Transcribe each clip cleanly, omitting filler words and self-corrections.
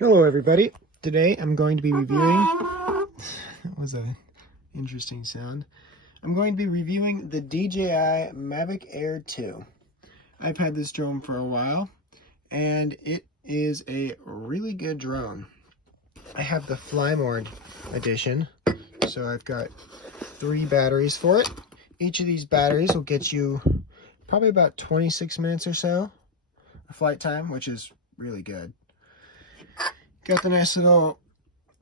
Hello everybody. Today I'm going to be reviewing, that was an interesting sound. I'm going to be reviewing the DJI Mavic Air 2. I've had this drone for a while and it is a really good drone. I have the Fly Mode edition, so I've got 3 batteries for it. Each of these batteries will get you probably about 26 minutes or so of flight time, which is really good. Got the nice little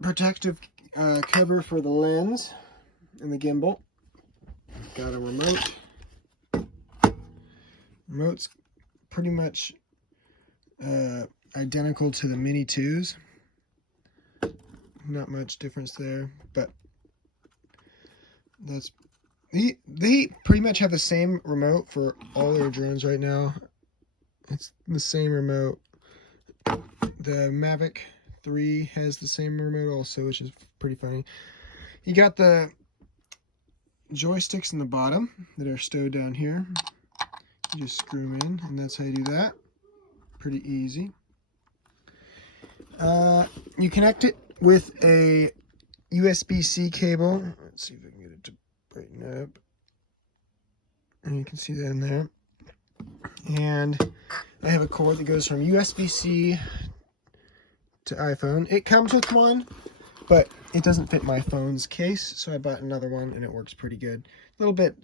protective cover for the lens and the gimbal. Got a remote. Remote's pretty much identical to the Mini 2s. Not much difference there, but that's they pretty much have the same remote for all their drones right now. It's the same remote. The Mavic 3 has the same remote also, which is pretty funny. You got the joysticks in the bottom that are stowed down here. You just screw them in, and that's how you do that. Pretty easy. You connect it with a USB-C cable. Let's see if I can get it to brighten up. And you can see that in there. And I have a cord that goes from USB-C to iPhone. It comes with one, but it doesn't fit my phone's case, so I bought another one and it works pretty good. A little bit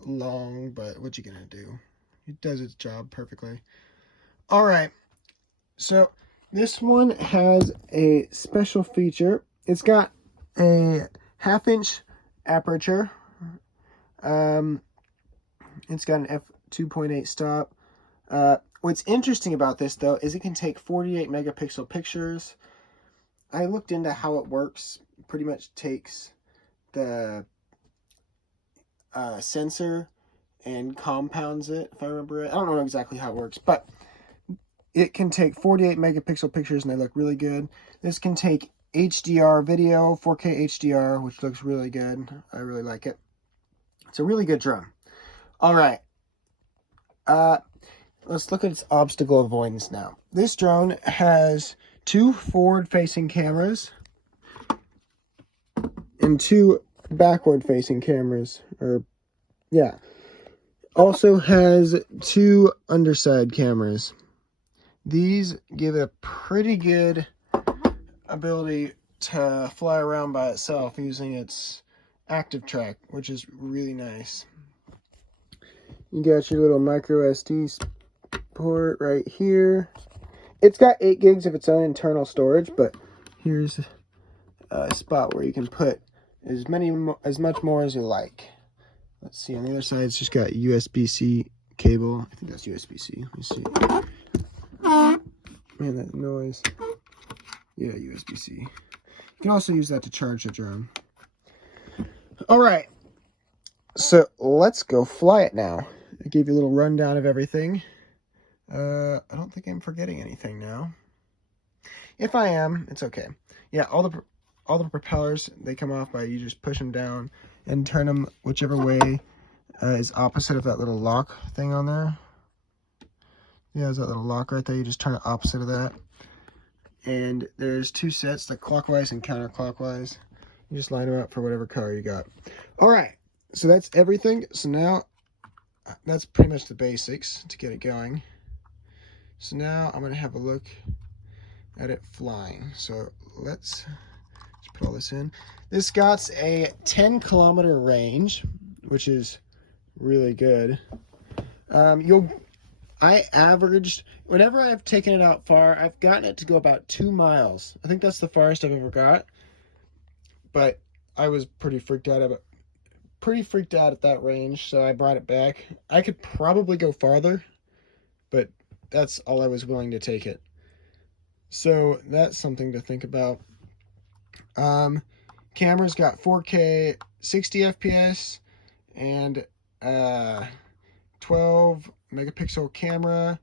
long, but what you gonna do? It does its job perfectly. All right, so this one has a special feature. It's got a 1/2-inch aperture. It's got an f2.8 stop. What's interesting about this, though, is it can take 48 megapixel pictures. I looked into how it works. It pretty much takes the sensor and compounds it, if I remember it. I don't know exactly how it works, but it can take 48 megapixel pictures, and they look really good. This can take HDR video, 4K HDR, which looks really good. I really like it. It's a really good drone. All right. Let's look at its obstacle avoidance now. This drone has 2 forward-facing cameras and 2 backward-facing cameras. Also has 2 underside cameras. These give it a pretty good ability to fly around by itself using its active track, which is really nice. You got your little micro SD port right here. It's got 8 gigs of its own internal storage, but here's a spot where you can put as much more as you like. Let's see, on the other side it's just got USB-C cable. I think that's USB-C. Let me see. Man, that noise. Yeah, USB-C. You can also use that to charge the drone. Alright, so let's go fly it now. I gave you a little rundown of everything. I don't think I'm forgetting anything now. If I am, it's okay. Yeah, all the propellers, they come off by you just push them down and turn them whichever way is opposite of that little lock thing on there. Yeah, there's that little lock right there. You just turn it opposite of that. And there's 2 sets, the clockwise and counterclockwise. You just line them up for whatever color you got. All right, so that's everything. So now, that's pretty much the basics to get it going. So now I'm going to have a look at it flying. So let's put all this in. This got a 10-kilometer range, which is really good. I averaged, whenever I've taken it out far, I've gotten it to go about 2 miles. I think that's the farthest I've ever got. But I was pretty freaked out at that range, so I brought it back. I could probably go farther, but that's all I was willing to take it. So that's something to think about. Camera's got 4K 60 FPS and 12 megapixel camera,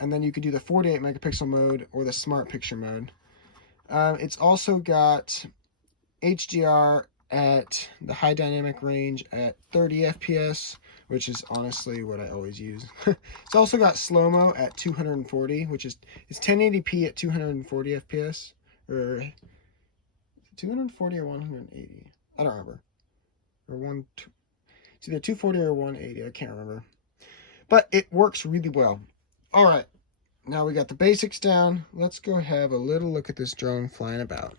and then you could do the 48 megapixel mode or the smart picture mode. It's also got HDR at the high dynamic range at 30 FPS, which is honestly what I always use. It's also got slow-mo at 240, which is it's 1080p at 240 FPS, or 240 or 180. I don't remember. Or it's either 240 or 180. I can't remember. But it works really well. All right, now we got the basics down. Let's go have a little look at this drone flying about.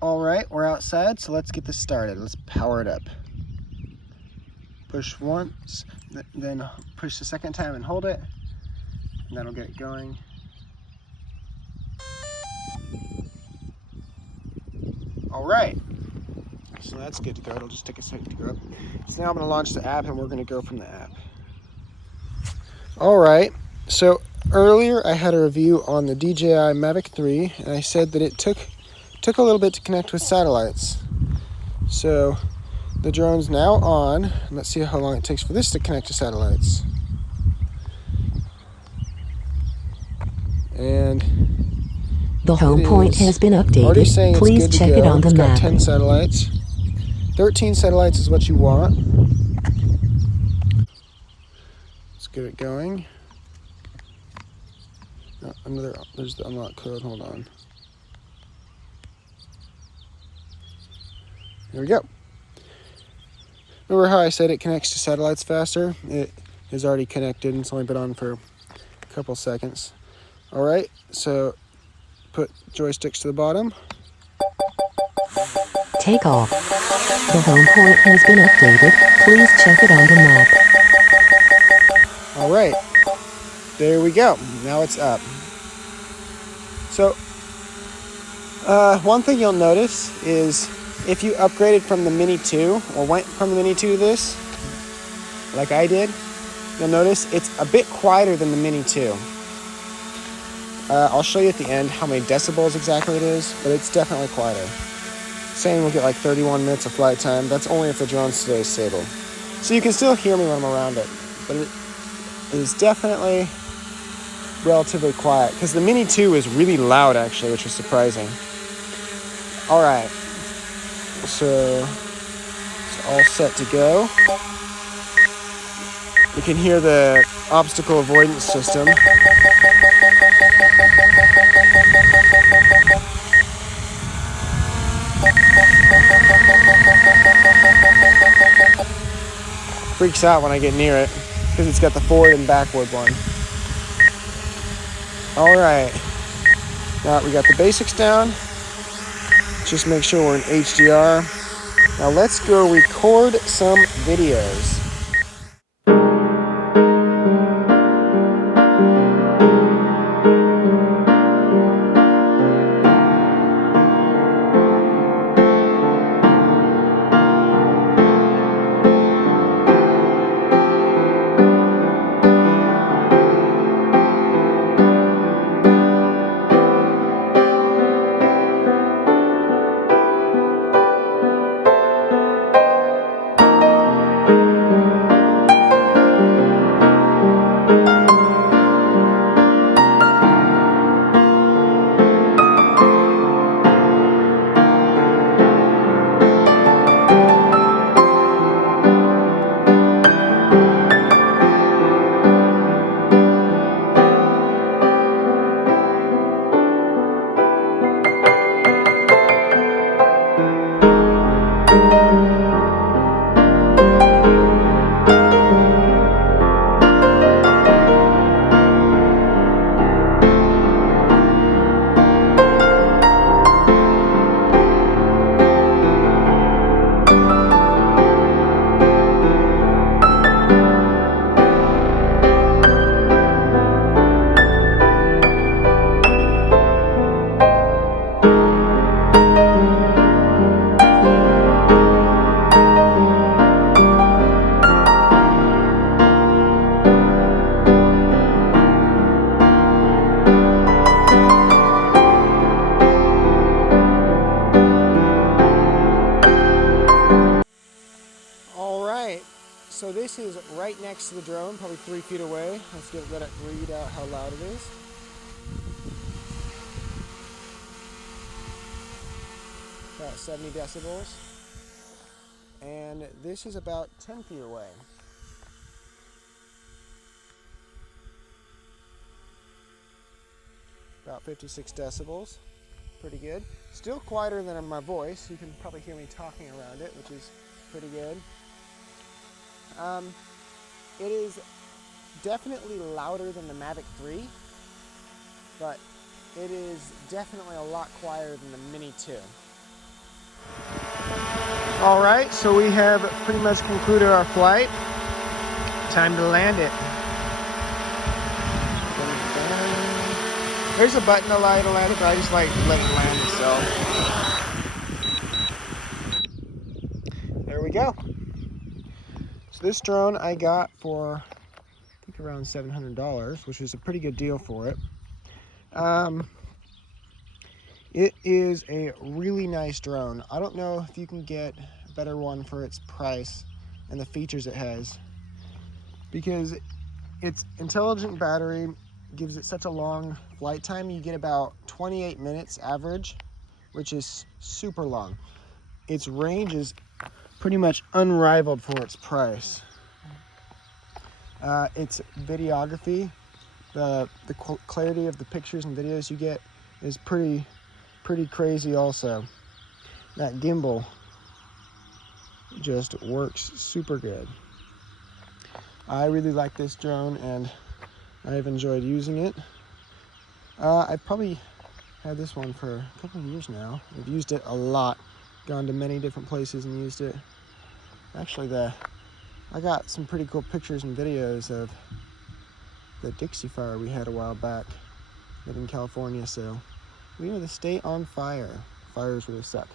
All right, we're outside, so let's get this started. Let's power it up. Push once, then push the second time and hold it, and that'll get it going. All right, so that's good to go. It'll just take a second to go up. So now I'm going to launch the app, and we're going to go from the app. All right, so earlier I had a review on the DJI Mavic 3, and I said that it took a little bit to connect with satellites. So the drone's now on. Let's see how long it takes for this to connect to satellites. And the home point has been updated. Please check it on the map. It's got 10 satellites. 13 satellites is what you want. Let's get it going. Oh, there's the unlock code. Hold on. Here we go. Remember how I said it connects to satellites faster? It is already connected and it's only been on for a couple seconds. All right, so put joysticks to the bottom. Take off. The home point has been updated. Please check it on the map. All right, there we go. Now it's up. So one thing you'll notice is if you upgraded from the Mini 2 or went from the Mini 2 to this, like I did, you'll notice it's a bit quieter than the Mini 2. I'll show you at the end how many decibels exactly it is, but it's definitely quieter. Saying we'll get like 31 minutes of flight time. That's only if the drone stays stable. So you can still hear me when I'm around it, but it is definitely relatively quiet because the Mini 2 is really loud actually, which is surprising. All right, so it's all set to go. You can hear the obstacle avoidance system. Freaks out when I get near it because it's got the forward and backward one. All right, now we got the basics down. Just make sure we're in HDR. Now let's go record some videos. So this is right next to the drone, probably 3 feet away. Let's let it read out how loud it is. About 70 decibels. And this is about 10 feet away. about 56 decibels. Pretty good. Still quieter than my voice. You can probably hear me talking around it, which is pretty good. It is definitely louder than the Mavic 3, but it is definitely a lot quieter than the Mini 2. All right, so we have pretty much concluded our flight. Time to land it. There's a button to allow you to land it, but I just like letting it land itself. There we go. So this drone I got for, I think, around $700, which is a pretty good deal for it. It is a really nice drone. I don't know if you can get a better one for its price and the features it has, because its intelligent battery gives it such a long flight time. You get about 28 minutes average, which is super long. Its range is pretty much unrivaled for its price. Its videography, the clarity of the pictures and videos you get is pretty crazy also. That gimbal just works super good. I really like this drone and I've enjoyed using it. I've probably had this one for a couple of years now. I've used it a lot, gone to many different places and used it. Actually, I got some pretty cool pictures and videos of the Dixie fire we had a while back in California, so we are the state on fire. Fires really suck.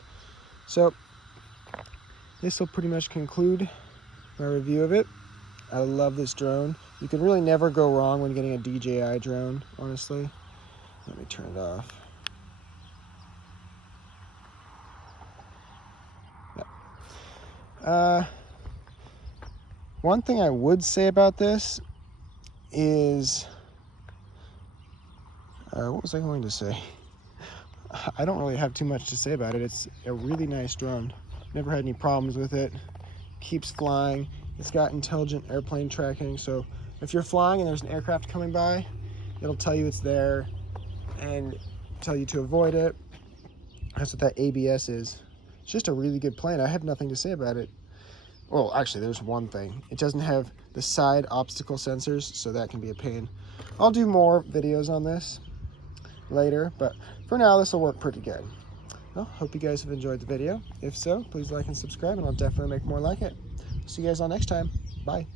So this will pretty much conclude my review of it. I love this drone. You can really never go wrong when getting a DJI drone, honestly. Let me turn it off. Yeah. One thing I would say about this is, what was I going to say? I don't really have too much to say about it. It's a really nice drone. Never had any problems with it. Keeps flying. It's got intelligent airplane tracking, so if you're flying and there's an aircraft coming by, it'll tell you it's there and tell you to avoid it. That's what that ABS is. It's just a really good plane. I have nothing to say about it. Well, actually, there's one thing. It doesn't have the side obstacle sensors, so that can be a pain. I'll do more videos on this later, but for now, this will work pretty good. Well, hope you guys have enjoyed the video. If so, please like and subscribe, and I'll definitely make more like it. See you guys all next time. Bye.